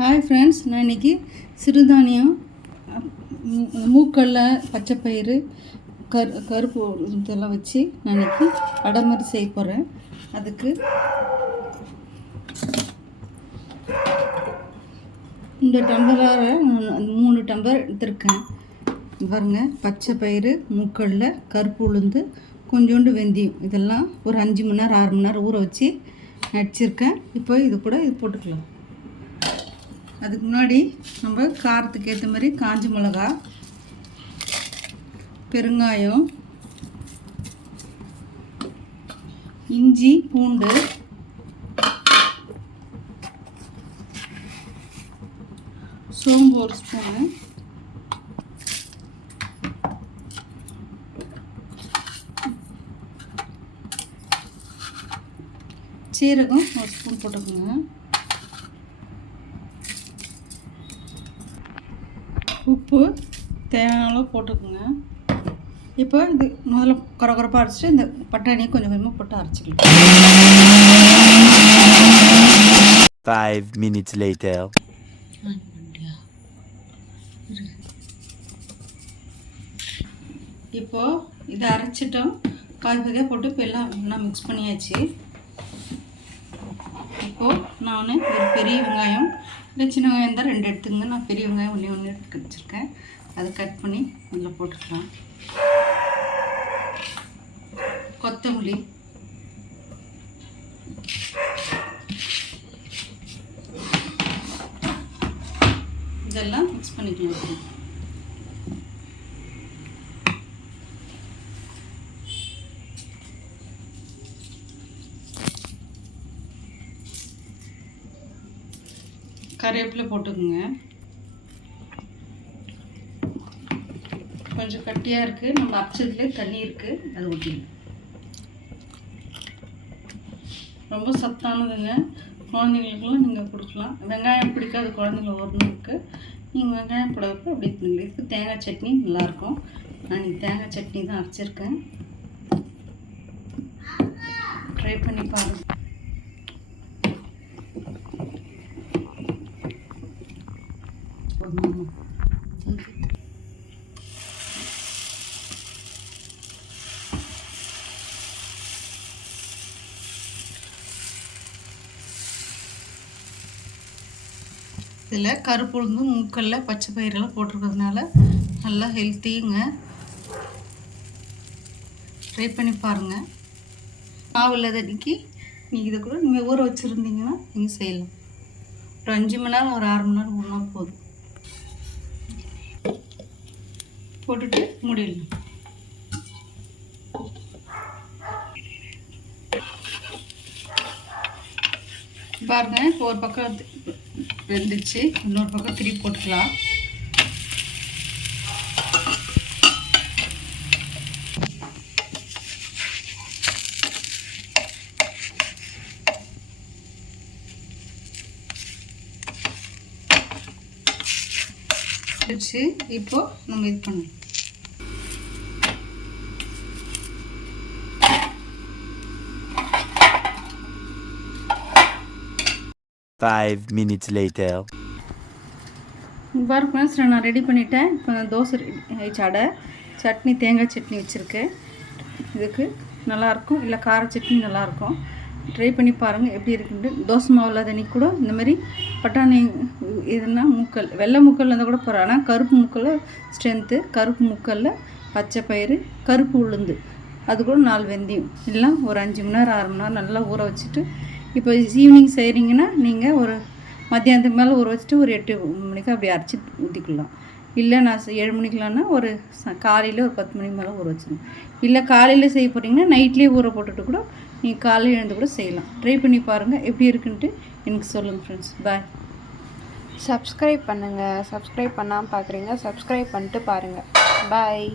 Hi friends, நான் இன்றைக்கி சிறுதானியம், மூக்கடல, பச்சைப்பயிறு, கருப்பு இதெல்லாம் வச்சு நான் இன்றைக்கி அடை மாதிரி செய்ய போகிறேன். அதுக்கு இந்த டம்ளராக நான் 3 டம்ளர் எடுத்துருக்கேன். பாருங்கள், பச்சைப்பயிறு, மூக்கடல, கருப்பு உளுந்து, கொஞ்சோண்டு வெந்தயம், இதெல்லாம் ஒரு 5 மணி நேரம் 6 மணி நேரம் ஊற வச்சு நடிச்சிருக்கேன். இப்போ இது கூட இது போட்டுக்கலாம். அதுக்கு முன்னாடி நம்ம காரத்துக்கு ஏற்ற மாதிரி காஞ்ச மிளகா, பெருங்காயம், இஞ்சி, பூண்டு, சோம்பு ஒரு ஸ்பூனு, சீரகம் ஒரு ஸ்பூன் போட்டுக்கோங்க, உப்பு தேவையான அளவு போட்டுக்கோங்க. இப்போ இது முதல்ல குறப்பாக அரைச்சிட்டு இந்த பட்டாணியை கொஞ்சம் கொஞ்சமாக போட்டு அரைச்சிக்கலாம். 5 minutes later. இப்போது இதை அரைச்சிட்டோம், பாதியாக போட்டு இப்போ எல்லாம் மிக்ஸ் பண்ணியாச்சு. இப்போது நான் ஒரு பெரிய வெங்காயம், இல்லை சின்ன வெங்காயம் தான் 2 எடுத்துங்க. நான் பெரிய வெங்காயம் ஒன்று எடுத்து வச்சுருக்கேன். அதை கட் பண்ணி அதில் போட்டுக்கலாம். கொத்தமல்லி, இதெல்லாம் மிக்ஸ் பண்ணிக்கலாம். கறிவேப்பிலை போட்டுக்கோங்க. கொஞ்சம் கட்டியாக இருக்குது, நம்ம அரைச்சதுலேயே தண்ணி இருக்குது, அது ஊற்றிங்க. ரொம்ப சத்தானதுங்க, குழந்தைங்களுக்கெல்லாம் நீங்கள் கொடுக்கலாம். வெங்காயம் பிடிக்காத குழந்தைங்க ஒருவருக்கு நீங்கள் வெங்காயம் போடாதப்போ அப்படி இதுக்கு தேங்காய் சட்னி நல்லாயிருக்கும். நான் இன்றைக்கி தேங்காய் சட்னி தான் அரைச்சிருக்கேன். ட்ரை பண்ணி பாருங்கள். இதில் கருப்பு உளுந்து, மூக்கல்ல, பச்சை பயிரெல்லாம் போட்டிருக்கிறதுனால நல்லா ஹெல்த்திங்க. ட்ரை பண்ணி பாருங்கள். மாவு இல்லாத அன்றைக்கி நீங்கள் இதை கூட நீங்கள் ஊற வச்சுருந்தீங்கன்னா நீங்கள் செய்யலாம். ஒரு 5 மணி நேரம் ஒரு 6 மணி நேரம் ஊறினா போதும். போட்டுட்டு மூடிடலாம். பாருங்கள், இப்போ ஒரு பக்கம் வெந்துச்சு, இன்னொரு பக்கம் திருப்பி போட்டுக்கலாம். இப்போ நம்ம இது பண்ணலாம். Five minutes later. பாருங்க ஃப்ரெண்ட்ஸ், நான் ரெடி பண்ணிட்டேன். இப்போ நான் தோசை அடை, சட்னி, தேங்காய் சட்னி வச்சுருக்கேன். இதுக்கு நல்லாயிருக்கும், இல்லை கார சட்னி நல்லாயிருக்கும். ட்ரை பண்ணி பாருங்கள் எப்படி இருக்குன்ட்டு. தோசை மாவு இல்லாத அன்றைக்கி கூட இந்த மாதிரி பட்டாணி இதுனா மூக்கல், வெள்ளை மூக்கல் இருந்தால் கூட போகிறோம். ஆனால் கருப்பு மூக்கல்ல ஸ்ட்ரென்த்து. கருப்பு மூக்கல்ல பச்சை பயிறு, கருப்பு உளுந்து, அது கூட 4 வெந்தயம், எல்லாம் ஒரு 5 மணி நேரம் 6 மணி நேரம் நல்லா ஊற வச்சுட்டு, இப்போ ஈவினிங் செய்கிறீங்கன்னா நீங்கள் ஒரு மத்தியானத்துக்கு மேலே ஊற வச்சுட்டு ஒரு 8 மணிக்கு அப்படி அரைச்சி ஊற்றிக்கலாம். இல்லை நான் 7 மணிக்கலான்னா ஒரு காலையில் ஒரு 10 மணிக்கு மேலே ஊற வச்சிடணும். இல்லை காலையில் செய்ய போகிறீங்கன்னா நைட்லேயே ஊற போட்டுட்டு கூட நீங்கள் காலையில் எழுந்து கூட செய்யலாம். ட்ரை பண்ணி பாருங்கள் எப்படி இருக்குன்ட்டு எனக்கு சொல்லுங்கள் ஃப்ரெண்ட்ஸ். பாய். சப்ஸ்கிரைப் பண்ணுங்கள். சப்ஸ்கிரைப் பண்ணாமல் பார்க்குறீங்க, சப்ஸ்கிரைப் பண்ணிட்டு பாருங்கள். பாய்.